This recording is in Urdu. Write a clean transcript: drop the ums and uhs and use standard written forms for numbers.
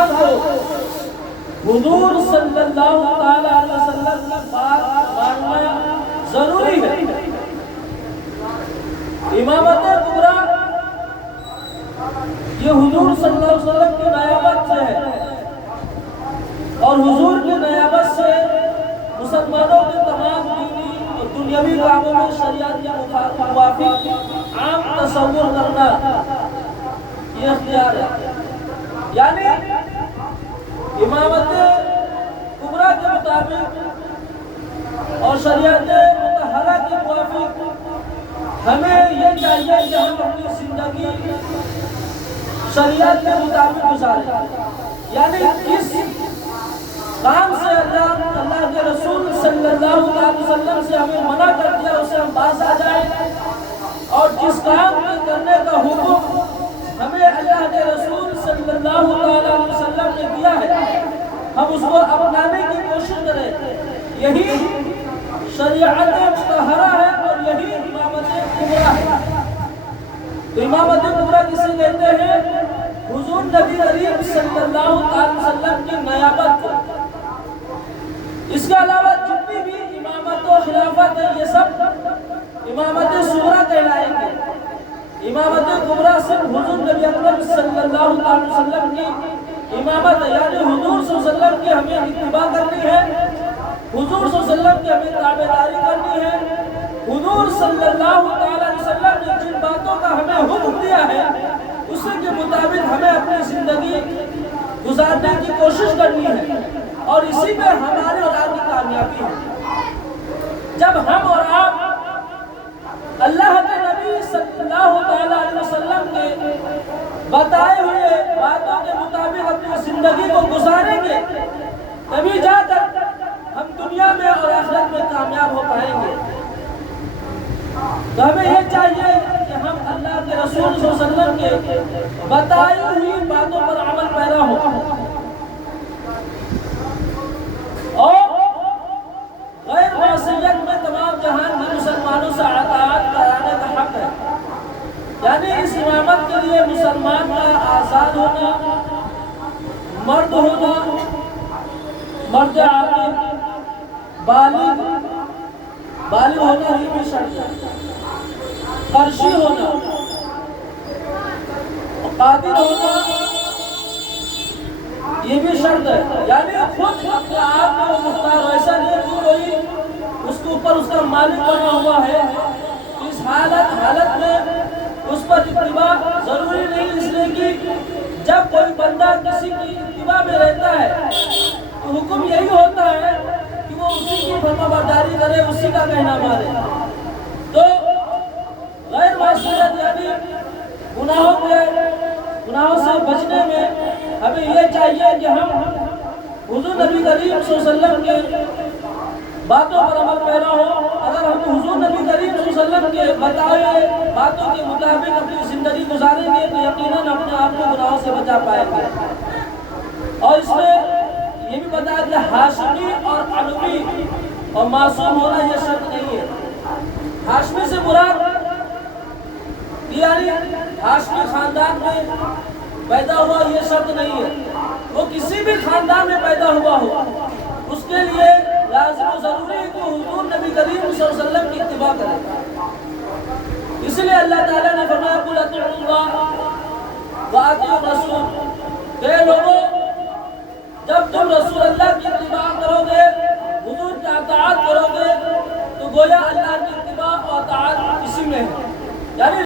انسان کو حضور صلی اللہ تعالی علیہ وسلم کی بات ماننا ضروری ہے۔ امامت کبریٰ یہ حضور صلی اللہ علیہ وسلم کی نیابت سے ہے، اور حضور کی نیابت سے مسلمانوں کے تمام دینی اور دنیاوی کاموں میں شریعت کے موافق عام تصور کرنا یہ اختیار ہے۔ یعنی امامت کبریٰ کے مطابق اور شریعت مطہرہ کے موافق ہمیں یہ چاہیے کہ ہم اپنی زندگی شریعت کے مطابق گزاریں۔ یعنی جس کام سے اللہ کے رسول صلی اللہ علیہ وسلم سے ہمیں منع کر دیا اسے ہم باز آ جائیں، اور جس کام کے کرنے کا حکم ہمیں اللہ کے رسول صلی اللہ علیہ وسلم نے دیا ہے ہم اس کو اپنانے کی کوشش کریں۔ یہی شریعت مطہرہ ہے اور یہی امامت کبریٰ ہے۔ تو امامت کبریٰ کسے کہتے ہیں؟ حضور نبی کریم صلی اللہ علیہ وسلم کی نیابت کو۔ اس کے علاوہ جتنی بھی امامت و خلافت ہے یہ سب امامت صغریٰ کہلائیں گے۔ امامت کبریٰ صرف حضور نبی اکرم صلی اللہ علیہ وسلم کی امامت ہے، یعنی حضور صلی اللہ علیہ وسلم کی ہمیں اتباع کرنی ہے، حضور صلی اللہ علیہ وسلم کی ہمیں تابعداری کرنی ہے، حضور صلی اللہ علیہ وسلم نے جن باتوں کا ہمیں حکم دیا ہے اسی کے مطابق ہمیں اپنی زندگی گزارنے کی کوشش کرنی ہے، اور اسی میں ہمارے اور آپ کی کامیابی ہے۔ جب ہم اور آپ اللہ کے نبی صلی اللہ علیہ وسلم کے بتائے ہوئے باتوں کے مطابق اپنی زندگی کو گزاریں گے تبھی جا کر ہم دنیا میں اور آخرت میں کامیاب ہو پائیں گے۔ تو ہمیں یہ چاہیے کہ ہم اللہ کے رسول صلی اللہ علیہ وسلم کے بتائی ہوئی باتوں پر عمل پیرا ہو، اور غیر معصیت میں تمام جہان کے مسلمانوں سے اطاعت کرانے کا حق ہے۔ یعنی اس امامت کے لیے مسلمان کا آزاد ہونا، مرد ہونا، مرد عاقل، بالغ ہونا ہی بھی شرط ہے، قرشی ہونا، قادر ہونا یہ بھی شرط ہے۔ یعنی خود اپنے آپ کو مختار، ایسا نہیں کہ کوئی اس کے اوپر اس کا مالک بنا ہوا ہے۔ اس حالت میں اس پر اتباع ضروری نہیں، اس لیے کہ جب کوئی بندہ کسی کی اتباع میں رہتا ہے تو حکم یہی ہوتا ہے کہ وہ اسی کی فرمانبرداری کرے، اسی کا کہنا مانے۔ تو غیر معصیت یعنی گناہوں سے بچنے میں ہمیں یہ چاہیے کہ ہم حضور نبی کریم صلی اللہ علیہ وسلم کے باتوں پر عمل پیرا ہو۔ اگر ہم حضور نبی کریم صلی اللہ علیہ وسلم کے بتائے باتوں کے مطابق اپنی زندگی گزاریں گے تو یقیناً اپنے آپ کو گناہوں سے بچا پائیں گے۔ اور اس میں یہ بھی بتایا کہ ہاشمی اور علوی اور معصوم ہونا یہ شرط نہیں ہے۔ ہاشمی سے مراد یعنی ہاشمی خاندان میں پیدا ہوا یہ شرط نہیں ہے، وہ کسی بھی خاندان میں پیدا ہوا ہو اس کے لیے لازم و ضروری ہے کہ حضور نبی کریم صلی اللہ علیہ وسلم کی اتباع کرے۔ اس لیے اللہ تعالیٰ نے فرمایا قُلْ اطیعوا اللَّهَ وَاطیعُوا الرَّسُولَ، کہ لوگوں جب تم رسول اللہ کی اتباع کرو گے، حضور کی اطاعت کرو گے تو گویا اللہ کی اتباع اور اطاعت اسی میں ہے۔ یعنی